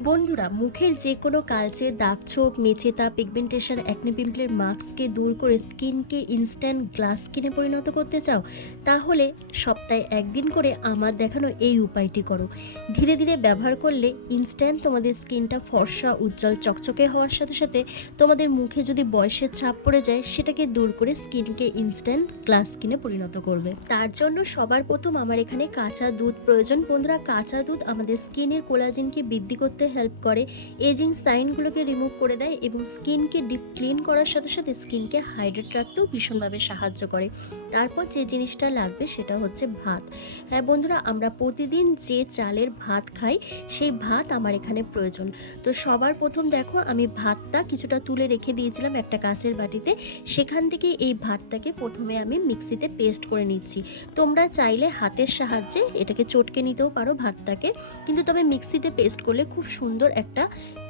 বন্ধুরা, মুখের যে কোনো কালচে দাগ, ছোপ মেচেতা পিগমেন্টেশন অ্যাকনে পিম্পলের মাস্ককে দূর করে স্কিনকে ইনস্ট্যান্ট গ্লাস স্কিনে পরিণত করতে চাও, তাহলে সপ্তাহে একদিন করে আমার দেখানো এই উপায়টি করো। ধীরে ধীরে ব্যবহার করলে ইনস্ট্যান্ট তোমাদের স্কিনটা ফর্সা, উজ্জ্বল, চকচকে হওয়ার সাথে সাথে তোমাদের মুখে যদি বয়সের ছাপ পড়ে যায়, সেটাকে দূর করে স্কিনকে ইনস্ট্যান্ট গ্লাস স্কিনে পরিণত করবে। তার জন্য সবার প্রথম আমার এখানে কাঁচা দুধ প্রয়োজন। বন্ধুরা, কাঁচা দুধ আমাদের স্কিনের কোলাজিনকে বৃদ্ধি করতে হেল্প করে। এজিং সাইনগুলোকে রিমুভ করে দেয় এবং স্কিনকে ডিপ ক্লিন করার সাথে সাথে স্কিনকে হাইড্রেট রাখতেও ভীষণভাবে সাহায্য করে। তারপর যে জিনিসটা লাগবে সেটা হচ্ছে ভাত। হ্যাঁ বন্ধুরা, আমরা প্রতিদিন যে চালের ভাত খাই, সেই ভাত আমার এখানে প্রয়োজন। তো সবার প্রথম দেখো, আমি ভাতটা কিছুটা তুলে রেখে দিয়েছিলাম একটা কাঁচের বাটিতে। সেখান থেকে এই ভাতটাকে প্রথমে আমি মিক্সিতে পেস্ট করে নিচ্ছি। তোমরা চাইলে হাতের সাহায্যে এটাকে চটকে নিতেও পারো ভাতটাকে। কিন্তু তবে মিক্সিতে পেস্ট করলে খুব সুন্দর একটা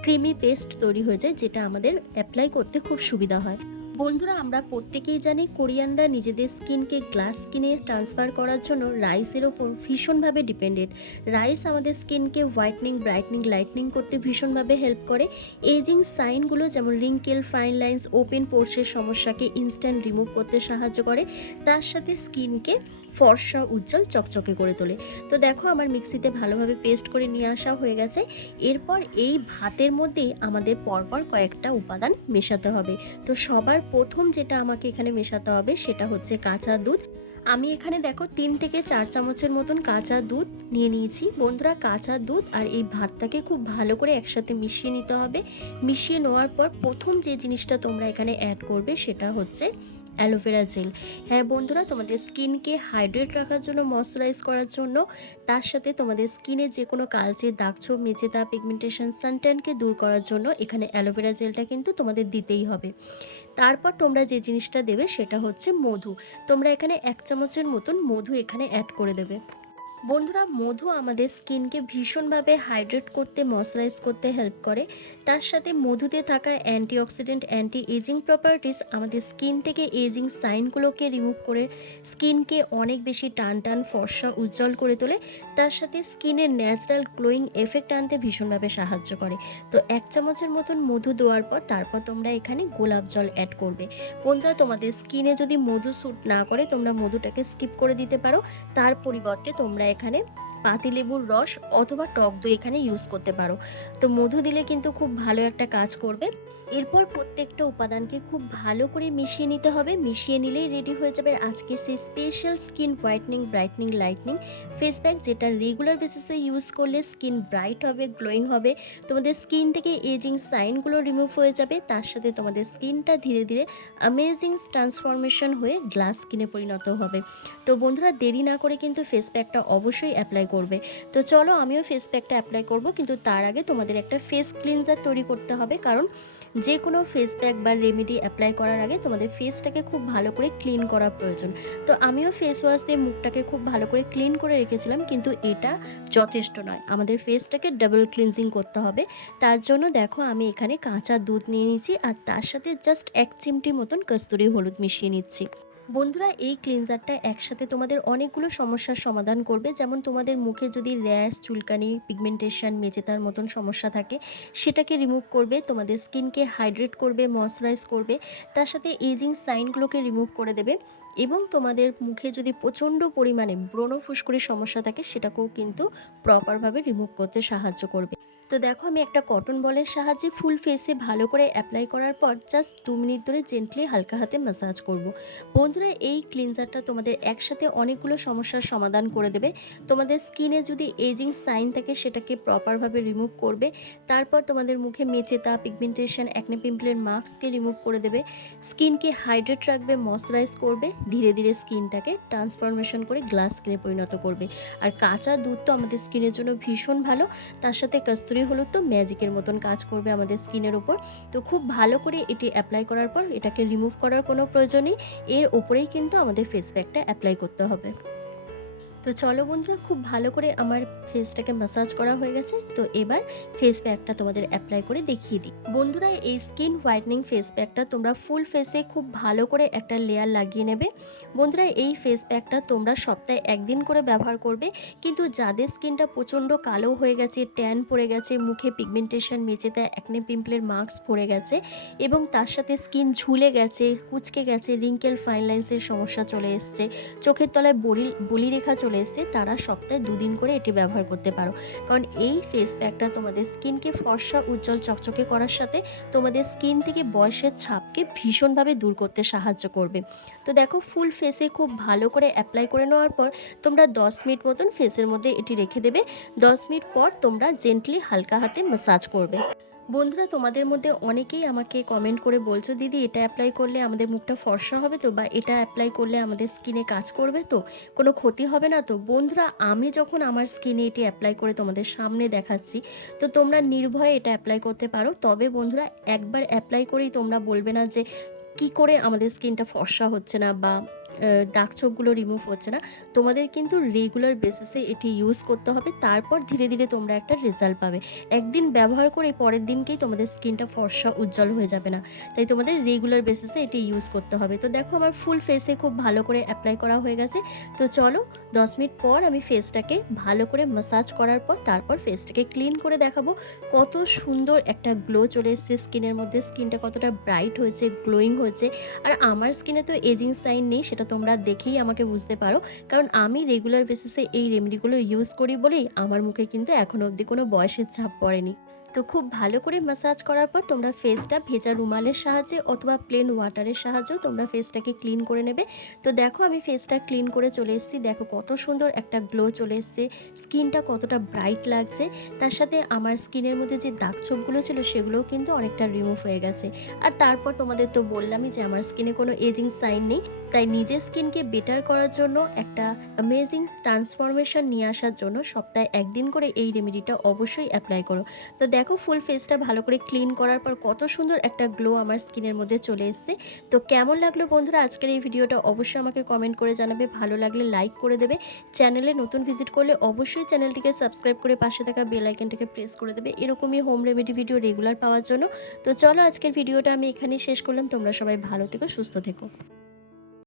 ক্রিমি পেস্ট তৈরি হয়ে যায়, যেটা আমাদের অ্যাপ্লাই করতে খুব সুবিধা হয়। বন্ধুরা, আমরা প্রত্যেকেই জানি কোরিয়ানরা নিজেদের স্কিনকে গ্লাস স্কিনে ট্রান্সফার করার জন্য রাইসের ওপর ভীষণভাবে ডিপেন্ডেন্ট রাইস আমাদের স্কিনকে হোয়াইটনিং ব্রাইটনিং লাইটনিং করতে ভীষণভাবে হেল্প করে। এজিং সাইনগুলো যেমন রিঙ্কেল ফাইন লাইন্স ওপেন পোর্সের সমস্যাকে ইনস্ট্যান্ট রিমুভ করতে সাহায্য করে। তার সাথে স্কিনকে ফর্সা, উজ্জ্বল, চকচকে করে তোলে। তো দেখো আমার মিক্সিতে ভালোভাবে পেস্ট করে নিয়ে আসা হয়ে গেছে। এরপর এই ভাতের মধ্যেই আমাদের পরপর কয়েকটা উপাদান মেশাতে হবে। তো সবার প্রথম যেটা আমাকে এখানে মেশাতে হবে সেটা হচ্ছে কাঁচা দুধ। আমি এখানে দেখো তিন থেকে চার চামচের মতন কাঁচা দুধ নিয়ে নিয়েছি। বন্ধুরা, কাঁচা দুধ আর এই ভাতটাকে খুব ভালো করে একসাথে মিশিয়ে নিতে হবে। মিশিয়ে নেওয়ার পর প্রথম যে জিনিসটা তোমরা এখানে অ্যাড করবে সেটা হচ্ছে অ্যালোভেরা জেল। হ্যাঁ বন্ধুরা, তোমাদের স্কিনকে হাইড্রেট রাখার জন্য, ময়শ্চারাইজ করার জন্য, তার সাথে তোমাদের স্কিনে যে কোনো কালচে দাগছোপ মেচেতা পিগমেন্টেশন সানট্যানকে দূর করার জন্য এখানে অ্যালোভেরা জেলটা কিন্তু তোমাদের দিতেই হবে। তারপর তোমরা যে জিনিসটা দেবে সেটা হচ্ছে মধু। তোমরা এখানে এক চামচের মতন মধু এখানে অ্যাড করে দেবে। বন্ধুরা, মধু আমাদের স্কিনকে ভীষণভাবে হাইড্রেট করতে ময়শ্চারাইজ করতে হেল্প করে। তার সাথে মধুতে থাকা অ্যান্টিঅক্সিডেন্ট অ্যান্টি এজিং প্রপার্টিস আমাদের স্কিন থেকে এজিং সাইনগুলোকে রিমুভ করে স্কিনকে অনেক বেশি টান টান, ফর্সা, উজ্জ্বল করে তোলে। তার সাথে স্কিনের ন্যাচারাল গ্লোয়িং এফেক্ট আনতে ভীষণভাবে সাহায্য করে। তো এক চামচের মতন মধু দেওয়ার পর তারপর তোমরা এখানে গোলাপ জল অ্যাড করবে। বন্ধুরা, তোমাদের স্কিনে যদি মধু স্যুট না করে, তোমরা মধুটাকে স্কিপ করে দিতে পারো। তার পরিবর্তে তোমরা এখানে পাতিলেবুর রস অথবা টক দই এখানে ইউজ করতে পারো। তো মধু দিলে কিন্তু খুব ভালো একটা কাজ করবে। এরপর প্রত্যেকটা উপাদানকে খুব ভালো করে মিশিয়ে নিতে হবে। মিশিয়ে নিলেই রেডি হয়ে যাবে আজকে সেই special skin whitening brightening lightening face pack যেটা রেগুলার বেসিসে ইউজ করলে স্কিন ব্রাইট হবে গ্লোয়িং হবে। তোমাদের স্কিন থেকে এজিং সাইনগুলো রিমুভ হয়ে যাবে। তার সাথে তোমাদের স্কিনটা ধীরে ধীরে অ্যামেজিং ট্রান্সফরমেশন হয়ে গ্লাস স্কিনে পরিণত হবে। তো বন্ধুরা, দেরি না করে কিন্তু ফেস প্যাকটা অবশ্যই অ্যাপ্লাই করবে। তো চলো আমিও ফেস প্যাকটা অ্যাপ্লাই করব, কিন্তু তার আগে তোমাদের একটা ফেস ক্লিনজার তৈরি করতে হবে। কারণ যে কোনো ফেস প্যাক বা রেমেডি অ্যাপ্লাই করার আগে তোমাদের ফেসটাকে খুব ভালো করে ক্লিন করা প্রয়োজন। তো আমিও ফেস ওয়াশ দিয়ে মুখটাকে খুব ভালো করে ক্লিন করে রেখেছিলাম, কিন্তু এটা যথেষ্ট নয়। আমাদের ফেসটাকে ডাবল ক্লিনজিং করতে হবে। তার জন্য দেখো আমি এখানে কাঁচা দুধ নিয়ে নিয়েছি, আর তার সাথে জাস্ট এক চিমটি মতন কস্তুরি হলুদ মিশিয়ে নিচ্ছি। বন্ধুরা, এই ক্লিনজারটা একসাথে তোমাদের অনেকগুলো সমস্যার সমাধান করবে। যেমন তোমাদের মুখে যদি র্যাশ, চুলকানি পিগমেন্টেশন মেচেতার মতন সমস্যা থাকে, সেটাকে রিমুভ করবে, তোমাদের স্কিনকে হাইড্রেট করবে ময়শ্চারাইজ করবে, তার সাথে এজিং সাইনগুলোকে রিমুভ করে দেবে এবং তোমাদের মুখে যদি প্রচণ্ড পরিমাণে ব্রণ ফুসকুড়ির সমস্যা থাকে, সেটাকেও কিন্তু প্রপারভাবে রিমুভ করতে সাহায্য করবে। তো দেখো আমি একটা কটন বলের সাহায্যে ফুল ফেসে ভালো করে অ্যাপ্লাই করার পর জাস্ট দু মিনিট ধরে জেন্টলি হালকা হাতে ম্যাসাজ করব। বন্ধুরা, এই ক্লিনজারটা তোমাদের একসাথে অনেকগুলো সমস্যার সমাধান করে দেবে। তোমাদের স্কিনে যদি এজিং সাইন থাকে, সেটাকে প্রপারভাবে রিমুভ করবে। তারপর তোমাদের মুখে মেচেতা পিগমেন্টেশন অ্যাকনে পিম্পলের মাস্ককে রিমুভ করে দেবে। স্কিনকে হাইড্রেট রাখবে ময়শ্চারাইজ করবে, ধীরে ধীরে স্কিনটাকে ট্রান্সফরমেশন করে গ্লাস স্কিনে পরিণত করবে। আর কাঁচা দুধ তো আমাদের স্কিনের জন্য ভীষণ ভালো, তার সাথে কস্তুরি হলুদ তো ম্যাজিকের মতন কাজ করবে আমাদের স্কিনের ওপর তো খুব ভালো করে এটি অ্যাপ্লাই করার পর এটাকে রিমুভ করার কোনো প্রয়োজন নেই। এর ওপরেই কিন্তু আমাদের ফেস প্যাকটা অ্যাপ্লাই করতে হবে। তো চলো বন্ধুরা, খুব ভালো করে আমার ফেসটাকে ম্যাসাজ করা হয়ে গেছে। তো এবার ফেস প্যাকটা তোমাদের অ্যাপ্লাই করে দেখিয়ে দিই। বন্ধুরা, এই স্কিন হোয়াইটনিং ফেস প্যাকটা তোমরা ফুল ফেসে খুব ভালো করে একটা লেয়ার লাগিয়ে নেবে। বন্ধুরা, এই ফেস প্যাকটা তোমরা সপ্তাহে একদিন করে ব্যবহার করবে। কিন্তু যাদের স্কিনটা প্রচণ্ড কালো হয়ে গেছে ট্যান পড়ে গেছে, মুখে পিগমেন্টেশন মেচেতে অ্যাকনে পিম্পলের মার্কস পড়ে গেছে এবং তার সাথে স্কিন ঝুলে গেছে, কুচকে গেছে রিঙ্কেল ফাইন লাইন্সের সমস্যা চলে এসছে, চোখের তলায় বলি বলিরেখা চলে এসছে, তারা সপ্তাহে দুদিন করে এটি ব্যবহার করতে পারো। কারণ এই ফেস প্যাকটা তোমাদের স্কিনকে ফর্সা, উজ্জ্বল, চকচকে করার সাথে তোমাদের স্কিন থেকে বয়সের ছাপকে ভীষণভাবে দূর করতে সাহায্য করবে। তো দেখো ফুল ফেসে খুব ভালো করে অ্যাপ্লাই করে নেওয়ার পর তোমরা দশ মিনিট মতন ফেসের মধ্যে এটি রেখে দেবে। দশ মিনিট পর তোমরা জেন্টলি হালকা হাতে ম্যাসাজ করবে। বন্ধুরা, তোমাদের মধ্যে অনেকেই আমাকে কমেন্ট করে বলছো, দিদি, এটা অ্যাপ্লাই করলে আমাদের মুখটা ফর্সা হবে তো বা এটা অ্যাপ্লাই করলে আমাদের স্কিনে কাজ করবে তো? কোনো ক্ষতি হবে না তো? বন্ধুরা, আমি যখন আমার স্কিনে এটি অ্যাপ্লাই করে তোমাদের সামনে দেখাচ্ছি, তো তোমরা নির্ভয়ে এটা অ্যাপ্লাই করতে পারো। তবে বন্ধুরা, একবার অ্যাপ্লাই করেই তোমরা বলবে না যে কি করে আমাদের স্কিনটা ফর্সা হচ্ছে না বা দাগ ছোপগুলো রিমুভ হচ্ছে না। তোমাদের কিন্তু রেগুলার বেসিসে এটি ইউজ করতে হবে, তারপর ধীরে ধীরে তোমরা একটা রেজাল্ট পাবে। একদিন ব্যবহার করে পরের দিনকেই তোমাদের স্কিনটা ফর্সা উজ্জ্বল হয়ে যাবে না। তাই তোমাদের রেগুলার বেসিসে এটি ইউজ করতে হবে। তো দেখো আমার ফুল ফেসে খুব ভালো করে অ্যাপ্লাই করা হয়ে গেছে। তো চলো দশ মিনিট পর আমি ফেসটাকে ভালো করে ম্যাসাজ করার পর তারপর ফেসটাকে ক্লিন করে দেখাবো। কত সুন্দর একটা গ্লো চলে এসছে স্কিনের মধ্যে। স্কিনটা কতটা ব্রাইট হয়েছে গ্লোয়িং হয়েছে। আর আমার স্কিনে তো এজিং সাইন নেই, সেটা তোমরা দেখেই আমাকে বুঝতে পারো। কারণ আমি রেগুলার বেসিসে এই রেমেডিগুলো ইউজ করি বলেই আমার মুখে কিন্তু এখনও অবধি কোনো বয়সের ছাপ পড়েনি। তো খুব ভালো করে ম্যাসাজ করার পর তোমরা ফেসটা ভেজা রুমালের সাহায্যে অথবা প্লেন ওয়াটারের সাহায্যেও তোমরা ফেসটাকে ক্লিন করে নেবে। তো দেখো আমি ফেসটা ক্লিন করে চলে এসেছি। দেখো কত সুন্দর একটা গ্লো চলে এসছে। স্কিনটা কতটা ব্রাইট লাগছে। তার সাথে আমার স্কিনের মধ্যে যে দাগ ছোপগুলো ছিল সেগুলোও কিন্তু অনেকটা রিমুভ হয়ে গেছে। আর তারপর তোমাদের তো বললামই যে আমার স্কিনে কোনো এজিং সাইন নেই। তাই নিজের স্কিনকে বেটার করার জন্য একটা অ্যামেজিং ট্রান্সফরমেশন নিয়ে আসার জন্য সপ্তাহে একদিন করে এই রেমেডিটা অবশ্যই অ্যাপ্লাই করো। তো দেখো ফুল ফেসটা ভালো করে ক্লিন করার পর কত সুন্দর একটা গ্লো আমার স্কিনের মধ্যে চলে এসছে। তো কেমন লাগল বন্ধুরা? আজকের এই ভিডিওটা অবশ্যই আমাকে কমেন্ট করে জানাবে। ভালো লাগলে লাইক করে দেবে। চ্যানেলে নতুন ভিজিট করলে অবশ্যই চ্যানেলটিকে সাবস্ক্রাইব করে পাশে থাকা বেল আইকনটাকে প্রেস করে দেবে। এরকমই হোম রেমেডি ভিডিও রেগুলার পাওয়ার জন্য। তো চলো আজকের ভিডিওটা আমি এখানেই শেষ করলাম। তোমরা সবাই ভালো থেকো, সুস্থ থেকো।